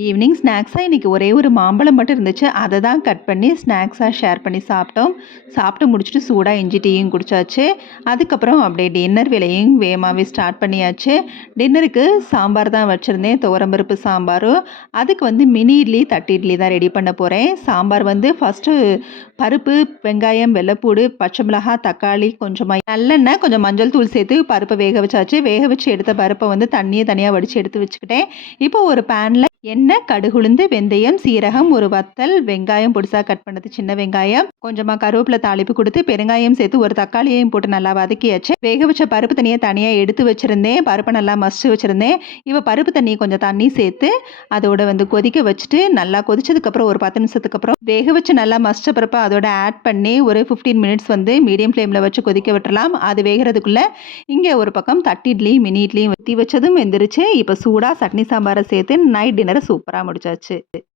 Evening ஸ்நாக்ஸாக இன்றைக்கி ஒரே ஒரு மாம்பழம் மட்டும் இருந்துச்சு. அதை தான் கட் பண்ணி ஸ்நாக்ஸாக ஷேர் பண்ணி சாப்பிட்டோம். சாப்பிட்டு முடிச்சுட்டு சூடாக இஞ்சி டீயும் குடித்தாச்சு. அதுக்கப்புறம் அப்படியே டின்னர் வேலையும் வேகமாகவே ஸ்டார்ட் பண்ணியாச்சு. டின்னருக்கு சாம்பார் தான் வச்சுருந்தேன், துவரம்பருப்பு சாம்பாரும். அதுக்கு வந்து மினி இட்லி, தட்டு இட்லி தான் ரெடி பண்ண போகிறேன். சாம்பார் வந்து ஃபஸ்ட்டு பருப்பு, வெங்காயம், வெள்ளைப்பூடு, பச்சை மிளகாய், தக்காளி, கொஞ்சமாக நல்லெண்ணெய், கொஞ்சம் மஞ்சள் தூள் சேர்த்து பருப்பை வேக வச்சாச்சு. வேக வச்சு எடுத்த பருப்பை வந்து தண்ணியை தனியாக வடித்து எடுத்து வச்சுக்கிட்டேன். இப்போ ஒரு பேனில் எண்ணெய், கடுகு, உளுந்து, வெந்தயம், சீரகம், ஒரு வத்தல், வெங்காயம் பொடிசாக கட் பண்ணது சின்ன வெங்காயம், கொஞ்சமாக கருவேப்பிலை தாளிப்பு கொடுத்து பெருங்காயம் சேர்த்து ஒரு தக்காளியையும் போட்டு நல்லா வதக்கியாச்சு. வேக வச்ச பருப்பு தண்ணியை தனியாக எடுத்து வச்சுருந்தேன். பருப்பை நல்லா மசிச்சு வச்சுருந்தேன். இப்போ பருப்பு தண்ணி கொஞ்சம் தண்ணி சேர்த்து அதோட வந்து கொதிக்க வச்சுட்டு நல்லா கொதிச்சதுக்கப்புறம் ஒரு 10 நிமிஷத்துக்கு அப்புறம் வேக வச்சு நல்லா மசிச்ச பருப்பை அதோட ஆட் பண்ணி ஒரு 15 மினிட்ஸ் வந்து மீடியம் ஃப்ளேமில் வச்சு கொதிக்க விட்டுறலாம். அது வேகிறதுக்குள்ளே இங்கே ஒரு பக்கம் தட்டு இட்லி, மினி இட்லியும் ஊற்றி வச்சதும் வெந்துருச்சு. இப்போ சூடாக சட்னி சாம்பாரை சேர்த்து நைட் டின்னர் சூப்பரா முடிச்சாச்சு.